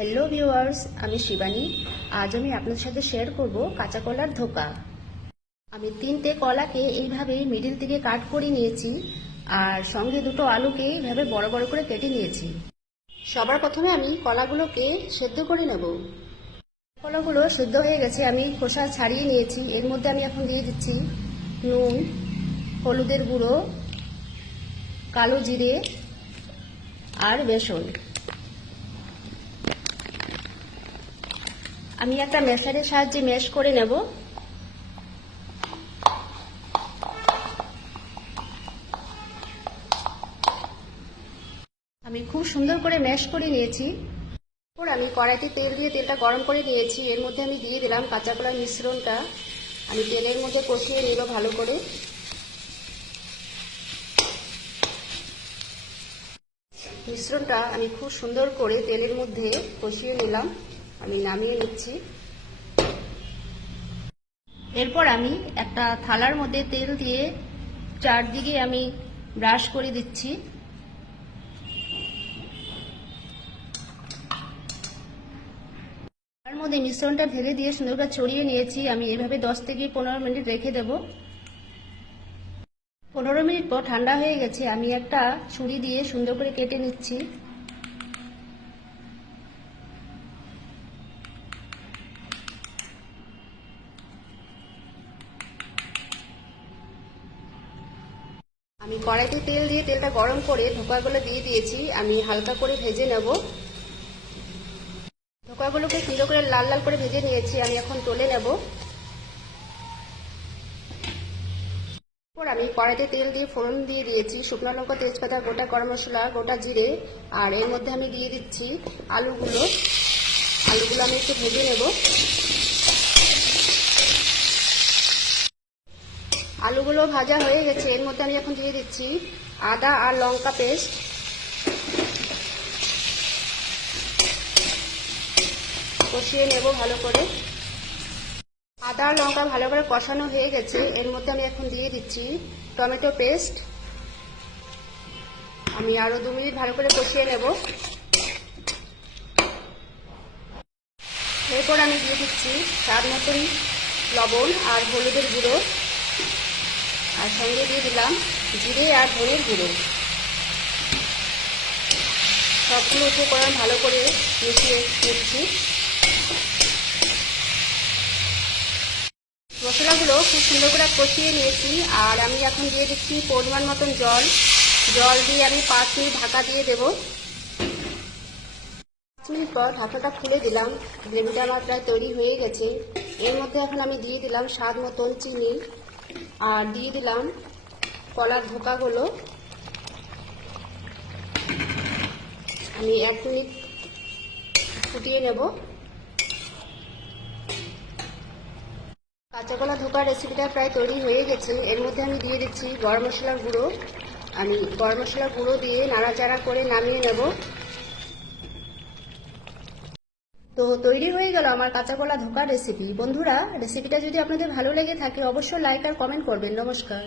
Hello viewers, আমি শিবানী। আজ আমি আপনাদের সাথে শেয়ার করব কাঁচা কলার ধোকা। আমি 3টে কলাকে এইভাবে মিডিল থেকে কাট করে নিয়েছি আর সঙ্গে 2টো আলুকে এইভাবে বড় বড় করে কেটে নিয়েছি। সবার প্রথমে আমি কলাগুলোকে সেদ্ধ করে নেব। কলাগুলো সেদ্ধ হয়ে গেছে, আমি খোসা ছাড়িয়ে নিয়েছি। এর মধ্যে আমি এখন দিয়ে দিচ্ছি নুন, হলুদের গুঁড়ো, কালো জিরে আর বেসন। আমি একটা মেশারের সাহায্যে ম্যাশ করে নেব। আমি খুব সুন্দর করে ম্যাশ করে নিয়েছি। এরপর আমি কড়াইতে তেল দিয়ে তেলটা গরম করে নিয়েছি। এর মধ্যে আমি দিয়ে দিলাম কাঁচা কলার মিশ্রণটা। আমি তেলের মধ্যে কষিয়ে নিব ভালো করে। মিশ্রণটা আমি খুব সুন্দর করে তেলের মধ্যে কষিয়ে নিলাম। আমি নামিয়ে নিচ্ছি। এরপর আমি একটা থালার মধ্যে তেল দিয়ে চারদিকে আমি ব্রাশ করে দিচ্ছি। তার মধ্যে মিশ্রণটা ঢেলে দিয়ে সুন্দর করে ছড়িয়ে নিয়েছি। আমি এভাবে 10 থেকে 15 মিনিট রেখে দেব। 15 মিনিট পর ঠান্ডা হয়ে গেছে। আমি একটা ছুরি দিয়ে সুন্দর করে কেটে নিচ্ছি। আমি কড়াইতে তেল দিয়ে তেলটা গরম করে ধোকাগুলো দিয়ে দিয়েছি। আমি হালকা করে ভেজে নেব। ধোকাগুলোকে সুন্দর করে লাল লাল করে ভেজে নিয়েছি। আমি এখন তুলে নেব। আমি কড়াইতে তেল দিয়ে ফোড়ন দিয়ে দিয়েছি শুকনো লঙ্কা, তেজপাতা, গোটা গরম মশলা, গোটা জিরে। আর এর মধ্যে আমি দিয়ে দিচ্ছি আলুগুলো। আমি একটু ভেজে নেব। আলুগুলো ভাজা হয়ে গেছে। এর মধ্যে আমি এখন দিয়ে দিচ্ছি আদা আর লঙ্কা পেস্ট। কষিয়ে নেব ভালো করে। আদা আর লঙ্কা ভালো করে কষানো হয়ে গেছে। এর মধ্যে আমি এখন দিয়ে দিচ্ছি টমেটো পেস্ট। আমি আরো 2 মিনিট ভালো করে কষিয়ে নেব। এরপর আমি দিয়ে দিচ্ছি স্বাদ মতন লবণ আর হলুদের গুঁড়ো, আর সঙ্গে দিয়ে দিলাম জিরে আর ধনের গুঁড়ো। সবগুলো উপকরণ ভালো করে মিশিয়ে নিচ্ছি। মশলাগুলো খুব সুন্দর করে কষিয়ে নিয়েছি। আর আমি এখন দিয়ে দিচ্ছি পরিমাণ মতন জল দিয়ে আমি 5 মিনিট ঢাকা দিয়ে দেব। 5 মিনিট পর ঢাকাটা খুলে দিলাম। গ্রেভিটা আমার প্রায় তৈরি হয়ে গেছে। এর মধ্যে এখন আমি দিয়ে দিলাম স্বাদ মতন চিনি আর দিয়ে দিলাম কলার ধোকাগুলো। আমি 1 মিনিট ফুটিয়ে নেব। কাঁচা কলা ধোকার রেসিপিটা প্রায় তৈরি হয়ে গেছে। এর মধ্যে আমি দিয়ে দিচ্ছি গরম মশলার গুঁড়ো। আমি গরম মশলার গুঁড়ো দিয়ে নাড়াচাড়া করে নামিয়ে নেব। তো তৈরি হয়ে গেল আমার কাঁচা কলা ধোকার রেসিপি। বন্ধুরা, রেসিপিটা যদি আপনাদের ভালো লেগে থাকে অবশ্যই লাইক আর কমেন্ট করবেন। নমস্কার।